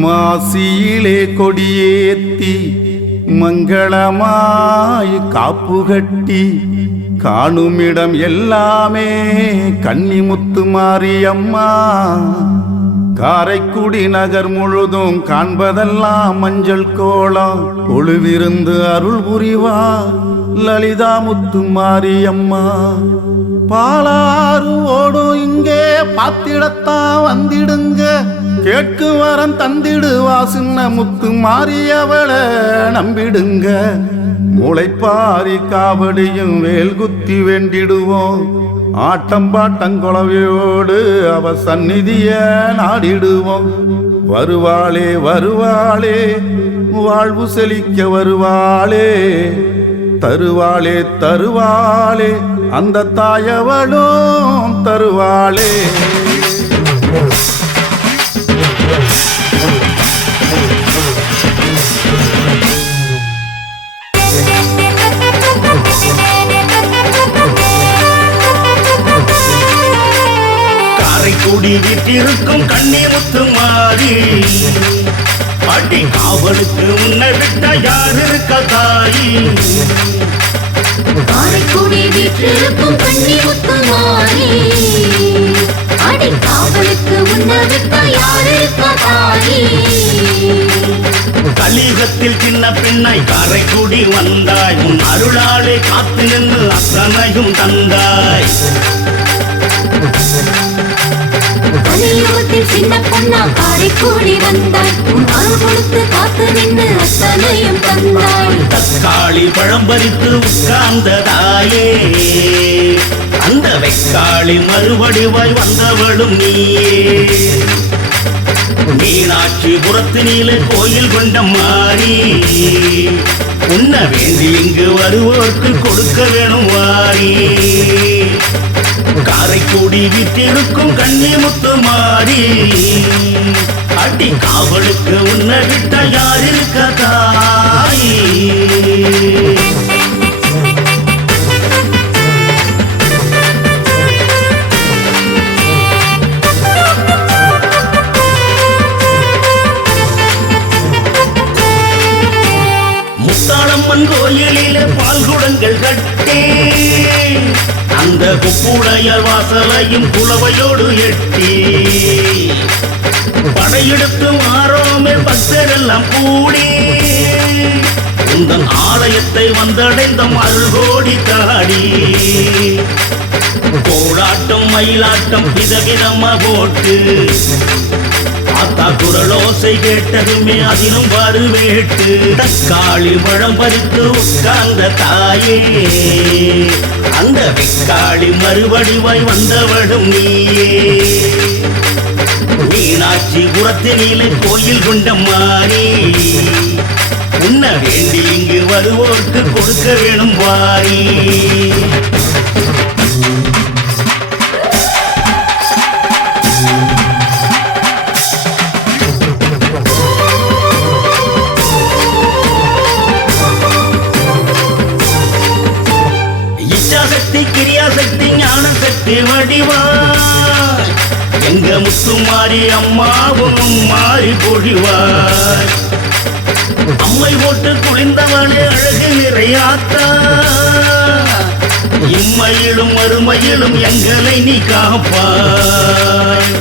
மாசியிலே கொடியேத்தி மங்களமாய் காப்பு கட்டி காணுமிடம் எல்லாமே கன்னிமுத்து மாரியம்மா. காரைக்குடி நகர் முழுதும் காண்பதெல்லாம் மஞ்சள் கோலம் ஒழுவிருந்து அருள் புரிவா லலிதா முத்து மாரியம்மா. பாலாறு ஓடும் இங்கே பாத்திடத்தான் வந்திடுங்க. கேட்கு வரம் தந்திடுவா சின்ன முத்து மாறியவளை நம்பிடுங்க. முளைப்பாரி காவடியும் வேல் குத்தி வேண்டிடுவோம். ஆட்டம் பாட்டங்குளவையோடு அவ சந்நிதிய நாடிடுவோம். வருவாளே வருவாளே வாழ்வு செழிக்க வருவாளே. தருவாளே தருவாளே அந்த தாயவளும் தருவாளே. காரைக்குடி வீட்டிருக்கும் கண்ணீமுத்து மாறி பாட்டி காவலுக்கு உன்னை விட்ட யார் இருக்க தாயி? காரைக்குடி வீற்றிருக்கும் கண்ணி கலியுகத்தில் சின்ன பெண்ணை காரைக்குடி வந்தாய். உன் அருளாலே காத்து நின்று அத்தனையும் தந்தாய். கலியுகத்தில் சின்ன பொண்ணா காரைக்குடி வந்தாய். உன் அருள் கொடுத்து காத்து நின்று அத்தனையும் தந்தாய். தக்காளி பழம் பறித்து உட்கார்ந்த தாயே அந்த வெக்காளி மறுபடிவாய் வந்தவளும் நீயே. மீனாட்சிபுரத்து நீல கோயில் கொண்டம் மாறி. உண்ண வேண்டி இங்கு வருவோர்க்கு கொடுக்க வேணும் வாரி. காரைக்குடி வீட்டிருக்கும் கன்னிமுத்து மாறி. அடி காவலுக்கு உன்னை விட்ட யார் இருக்க தாயி? கோயிலில பால் குடங்கள் கட்டே. அந்த குப்புடைய வாசலையும் குளவையோடு எட்டி. படையெடுத்து மாறோமே பக்தரெல்லாம் கூடி. உந்தன் ஆலயத்தை வந்தடைந்த அருள்கோடி தாடி. கோடாட்டம் மயிலாட்டம் விதவிதமா போட்டு ஆத்தா குரலோசை கேட்டதுமே அதிலும் வருவேட்டு தக்காளி பழம் பறித்து உட்கார்ந்த தாயே அந்த விக்காளி மறுபடிவாய் வந்தவளும் நீயே மீனாட்சி புறத்தினிலே கோயில் கொண்ட மாறி உன்ன வேண்டி இங்கு வருவோர்க்கு கொடுக்க வேணும் வாரி Thank you. சக்தி கிரியா சக்தி ஞான சக்தி வடிவாய் எங்க முத்துமாரி அம்மாவும் மாறி பொழிவார் அம்மை போட்டு குளிந்தவனே அழகு நிறையாத்தா. இம்மையிலும் மறுமையிலும் எங்களை நீ காப்பாய்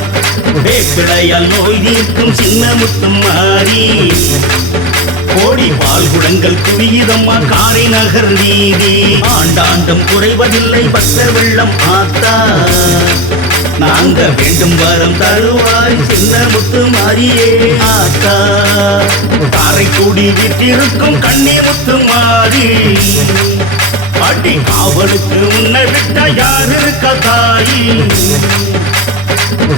வேப்பிடையால் நோய் தீர்க்கும் சின்ன முத்தும் மாறி கோடி பால் குடங்கள் குவியுதம்மா காரை நகர் நீதி ஆண்டாண்டும் குறைவதில்லை பக்தர் வெள்ளம் ஆத்தா. நாங்க வேண்டும் வரம் தருவாய் சின்ன முத்து மாறியே ஆத்தா. காரைக்குடி வீட்டிருக்கும் கண்ணி முத்து மாறி. பாட்டி காவலுக்கு முன்ன விட்ட யார் இருக்க தாயி?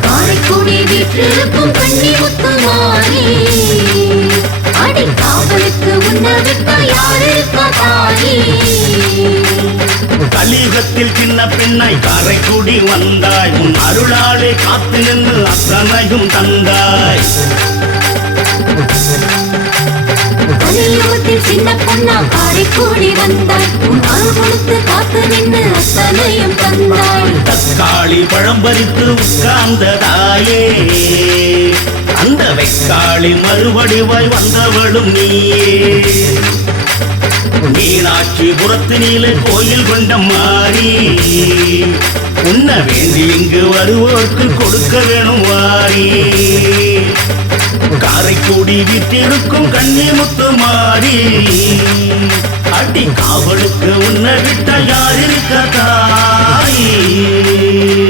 காரைக்குடி வீட்டிருக்கும் கண்ணி முத்து மாறி. கலியுகத்தில் சின்ன பெண்ணாய் காரைக்குடி வந்தாய். உன் அருளாலே காத்து நின்று அத்தனையும் தந்தாய். கலியுகத்தில் சின்ன கண்ணா காரைக்குடி வந்தாய். உன் அருள் கொடுத்து காத்து நின்று அத்தனையும் தந்தாய். தக்காளி பழம் பறித்து உட்கார்ந்த தாயே அந்த மறுவடிவாய் வந்தவளும் நீயே. மீனாட்சி புறத்தினிலே கோயில் கொண்ட மாறி. உண்ண வேண்டி இங்கு வருவோர்க்கு கொடுக்க வேணும் வாரி. காரைக்குடி விட்டிருக்கும் கண்ணி முத்து மாறி. அடி காவலுக்கு உன்னை விட்ட யார் இருக்க தாய்?